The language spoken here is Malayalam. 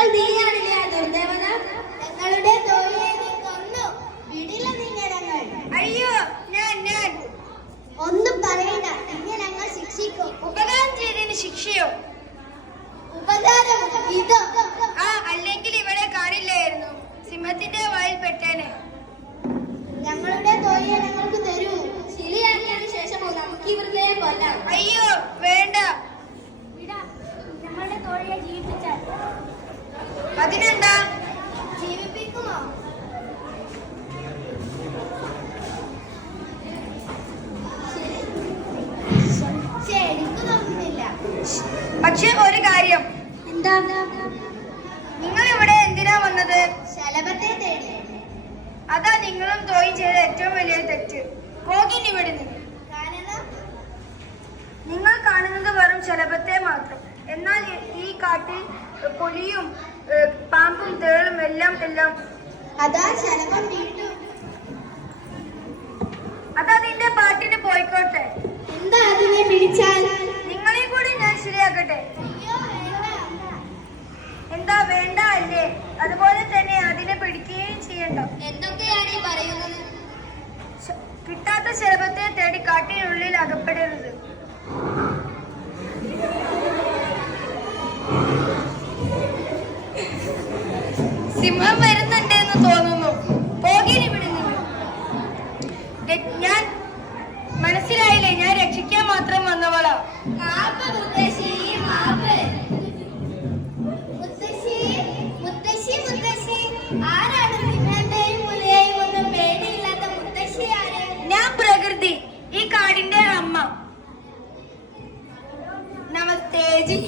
അപ്പോൾ നീയാണില്ലേ ആ ദുർദേവത? ഞങ്ങളുടെ തോഴിയെ നീ കൊന്നു. വിടില്ല നിങ്ങൾ. അയ്യോ, ഞാൻ ഒന്നും പറയണ്ട. ഇനി ഞങ്ങൾ ശിക്ഷിക്കും. ഉപകാരം ചെയ്തതിന് ശിക്ഷയോ? ഉപകാരം ഇതോ? അല്ലെങ്കിൽ ഇവിടെ കാണില്ലായിരുന്നു, സിംഹത്തിന്റെ വായിൽ പെട്ടേനെ. ഞങ്ങളുടെ തോഴിയെ ഞങ്ങൾക്ക് തരൂ. ശരിയാക്കിയതിനു ശേഷം നമുക്ക് ഇവരുടെ കൊല്ലാം. അയ്യോ വേണ്ട. ഞങ്ങളുടെ തോഴിയെ ജീവിപ്പിച്ചാൽ അതിനെന്താ? ജീവിപ്പിക്കുമോ? എനിക്ക് തോന്നുന്നില്ല. പക്ഷെ ഒരു കാര്യം. എന്താ? നിങ്ങൾ ഇവിടെ എന്തിനാ വന്നത്? ശലഭത്തെ തേടി. അതാ നിങ്ങളും തോയും ചെയ്ത ഏറ്റവും വലിയ തെറ്റ്. പോകിൻ ഇവിടുന്ന്. കാരണം നിങ്ങൾ കാണുന്നത് വെറും ശലഭത്തെ മാത്രം. എന്നാൽ ഈ കാട്ടിൽ പുലിയും പാമ്പും തേളും എല്ലാം അതാ ശലഭം വീട്ടു. അതാ നിന്റെ പാട്ടിന് പോയിക്കോട്ടെ. എന്താ അതിനെ പിടിച്ചാൽ? നിങ്ങളെ കൂടി ഞാൻ ശരിയാക്കട്ടെ. എന്താ വേണ്ട അല്ലേ? അതുപോലെ തന്നെ അതിനെ പിടിക്കുകയും ചെയ്യണ്ട. എന്തൊക്കെയാണ് ഈ പറയുന്നത്? കിട്ടാത്ത ശലഭത്തെ തേടി കാട്ടിനുള്ളിൽ അകപ്പെടരുത്. സിംഹം വരുന്നുണ്ടെന്ന് തോന്നുന്നു. പോകിൻ ഇവിടുന്ന്. ഞാൻ മനസ്സിലായില്ലേ, ഞാൻ രക്ഷിക്കാൻ മാത്രം വന്നവളാ. ആരാണ് സിംഹത്തെയും പുലിയെയും ഒന്നും പേടിയില്ലാത്ത മുത്തശ്ശി? ആര്? ഞാൻ പ്രകൃതി, ഈ കാടിന്റെ അമ്മ. നമസ്തേ ജി.